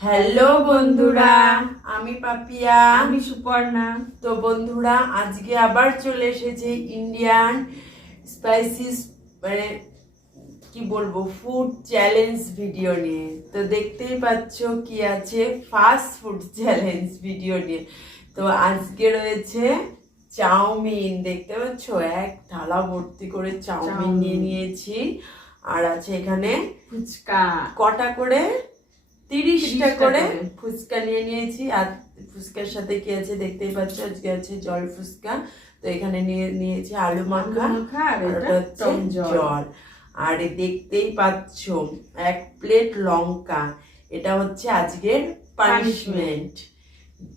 Hello বন্ধুরা। আমি পাপিয়া। আমি সুপর্ণা। তো বন্ধুরা আজকে আবার চলে এসেছে ইন্ডিয়ান স্পাইসিস মানে কি বলব ফুড চ্যালেঞ্জ ভিডিও নিয়ে। তো দেখতেই পাচ্ছ কি আছে ফাস্ট ফুড চ্যালেঞ্জ ভিডিও নিয়ে। তো আজকে রয়েছে চাউমিন। দেখতে পাচ্ছ? এক থালা ভর্তি করে চাউমিন নিয়ে নিয়েছি। আর আছে এখানে ফুচকা। কটা করে? তিরিশটা 30টা করে। ফুচকা নিয়ে নিয়েছি। আর ফুচকার সাথে কি আছে দেখতেই পাচ্ছ? আজকে আছে জল ফুচকা। তো এখানে নিয়ে নিয়েছি আলু মাখা। মাখা আর এটা হচ্ছে জল। আর দেখতেই পাচ্ছ এক প্লেট লঙ্কা। এটা হচ্ছে আজকের পানিশমেন্ট।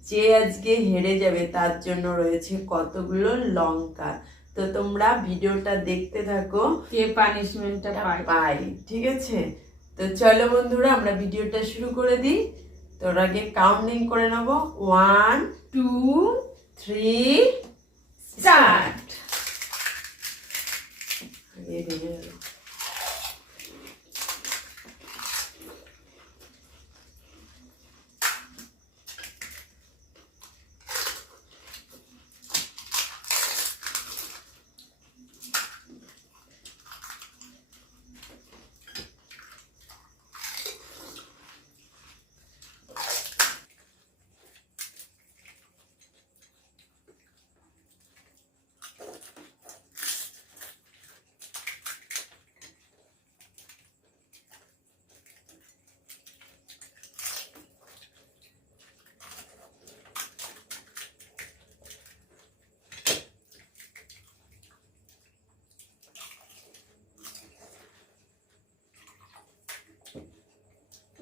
যে আজকে হেরে যাবে তার জন্য রয়েছে কতগুলো লঙ্কা। তো তোমরা ভিডিওটা দেখতে থাকো। কে পানিশমেন্টটা পায়? পাই ঠিক আছে? তো চলো বন্ধুরা, আমরা ভিডিওটা শুরু করে দিই। তোর আগে কাউন্টিং করে নেব। ওয়ান টু থ্রি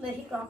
বেশি টক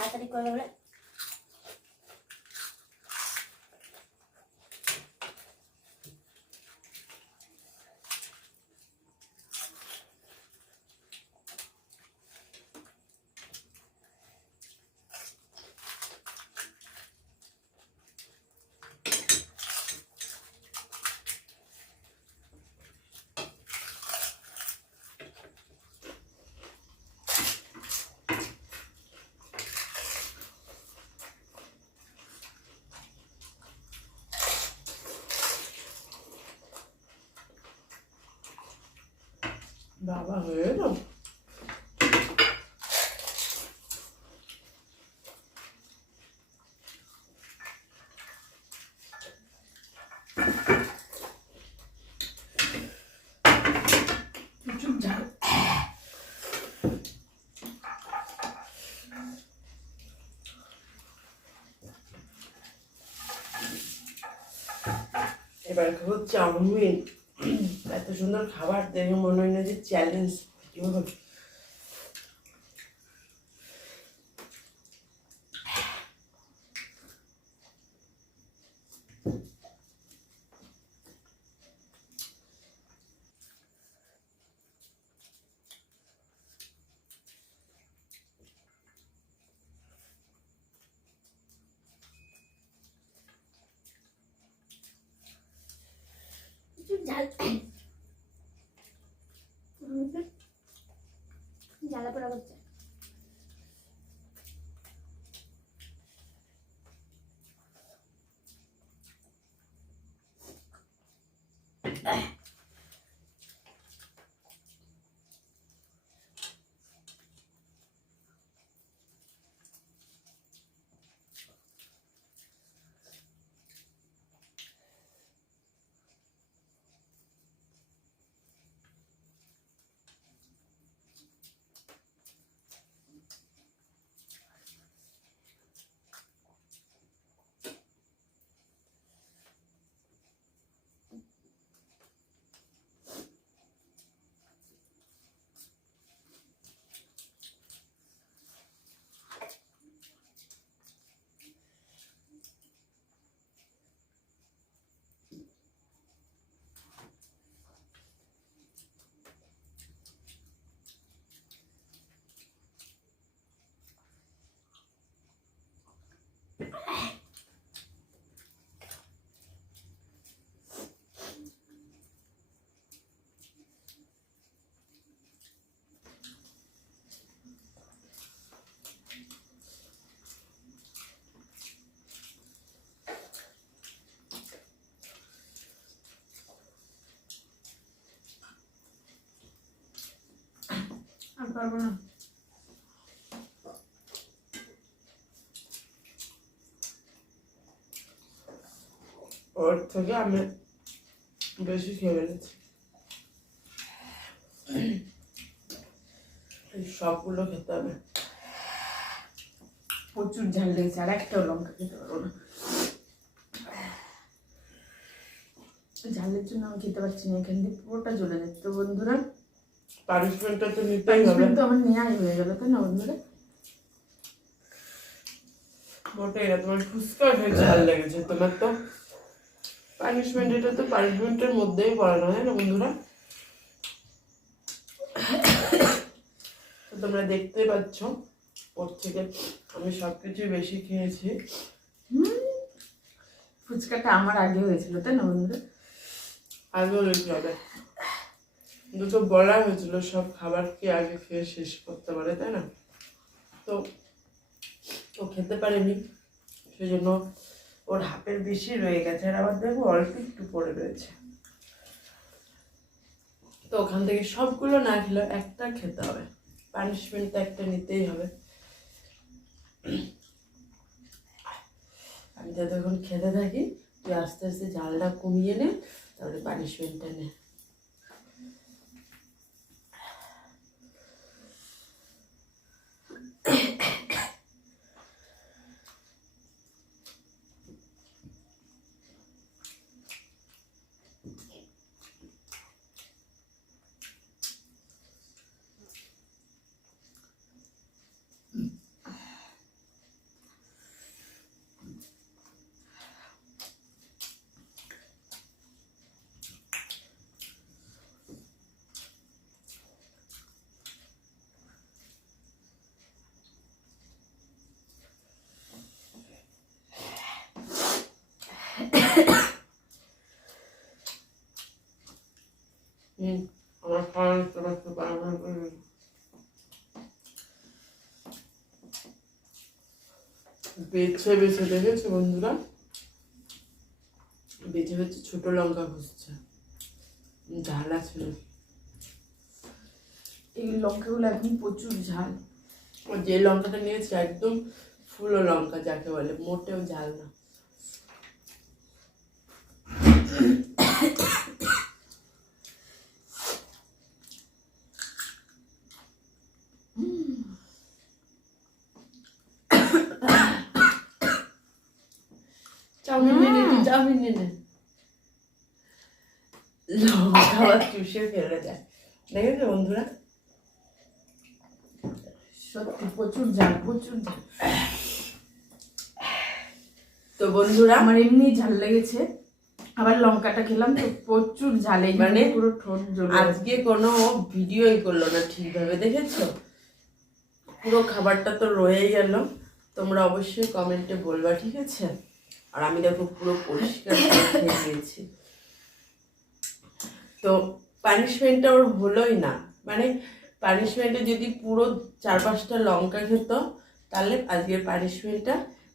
তাড়াতাড়ি করে Barbara Röder. Et bien, le এত সুন্দর খাবার দেখে মনে হয় না যে চ্যালেঞ্জ ভিডিও 然后 পারব না। ওর থেকে আমি বেশি খেয়ে ফেলেছি। সবগুলো খেতে হবে। প্রচুর ঝাল লেগেছে, আর একটাও লঙ্কা খেতে পারব না। ঝালের জন্য আমি খেতে পারছি না, এখান থেকে পুরোটা জ্বলে যাচ্ছে। বন্ধুরা পানিশমেন্টটা তো নিতেই হবে। তো আমার হয়ে গেল তাই না বন্ধুরা? তোমার ফুচকা খেয়ে ঝাল লেগেছে তোমার তো পানিশমেন্ট এটা তো পানিশমেন্টের মধ্যেই পড়ে না তাই না বন্ধুরা? তোমরা দেখতেই পাচ্ছ ওর থেকে আমি সব কিছুই বেশি খেয়েছি। ফুচকাটা আমার আগে হয়েছিল তাই না বন্ধুরা? আগেও হয়েছিল দুটো বলা হয়েছিল, সব খাবার কি আগে খেয়ে শেষ করতে পারে, তাই না? তো ও খেতে পারেনি সেই জন্য ওর হাফের বেশি রয়ে গেছে, আর আবার দেখো অল্প একটু পড়ে রয়েছে। তো ওখান থেকে সবগুলো না খেলেও একটা খেতে হবে পানিশমেন্ট তো একটা নিতেই হবে। আমি যতক্ষণ খেতে থাকি, তুই আস্তে আস্তে জালটা কমিয়ে নে তারপরে পানিশমেন্টটা নে। খাওয়া তোমার তো বেছে বেছে দেখেছ বন্ধুরা? বেছে বেছে ছোট লঙ্কা খুঁজছে ঝাল আছে এই লঙ্কাগুলো এখন প্রচুর ঝাল। যে লঙ্কাটা নিয়েছে একদম ফুলো লঙ্কা যাকে বলে মোটেও ঝাল না চাউমিন নিয়ে নে চাউমিন নিয়ে নে লঙ্কা আবার চুষে ফেলে দেয় দেখেছ বন্ধুরা সত্যি প্রচুর ঝাল প্রচুর ঝাল তো বন্ধুরা আমার এমনি ঝাল লেগেছে আবার লঙ্কাটা খেলাম তো প্রচুর ঝাল মানে পুরো ঠোঁট জ্বলে আজকে কোনো ভিডিওই করল না ঠিকভাবে দেখেছ পুরো খাবারটা তো রয়েই গেল তোমরা অবশ্যই কমেন্টে বলবা ঠিক আছে আর আমি দেখো পুরো পরিষ্কার দিয়েছি। তো পানিশমেন্টটা ওর হলোই না। মানে পানিশমেন্টে যদি পুরো চার পাঁচটা লঙ্কা খেত, তাহলে আজকের পানিশমেন্টটা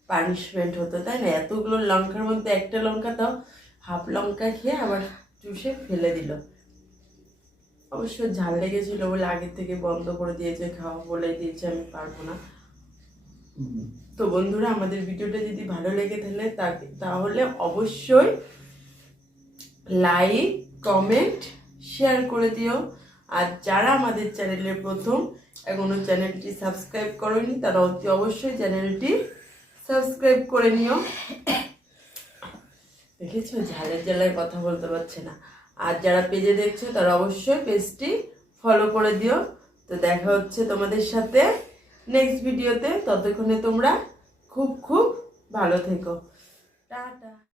পানিশমেন্ট হতো, তাই না? এতগুলো লঙ্কার মধ্যে একটা লঙ্কা তাও হাফ লঙ্কা খেয়ে আবার চুষে ফেলে দিল। অবশ্য ঝাল লেগেছিল বলে আগের থেকে বন্ধ করে দিয়েছে, খাওয়া বলে দিয়েছে, আমি পারব না। তো বন্ধুরা, আমাদের ভিডিওটা যদি ভালো লেগে তা- তাহলে অবশ্যই লাইক, কমেন্ট, শেয়ার করে দিও। আর যারা আমাদের চ্যানেলের প্রথম, এখনও চ্যানেলটি সাবস্ক্রাইব করোনি, তারা অতি অবশ্যই চ্যানেলটি সাবস্ক্রাইব করে নিও। দেখেছ? ঝালের জ্বালায় কথা বলতে পারছে না। আর যারা পেজে দেখছ, তারা অবশ্যই পেজটি ফলো করে দিও। তো দেখা হচ্ছে তোমাদের সাথে। নেক্সট ভিডিওতে ততক্ষণে তোমরা খুব খুব ভালো থেকো। টাটা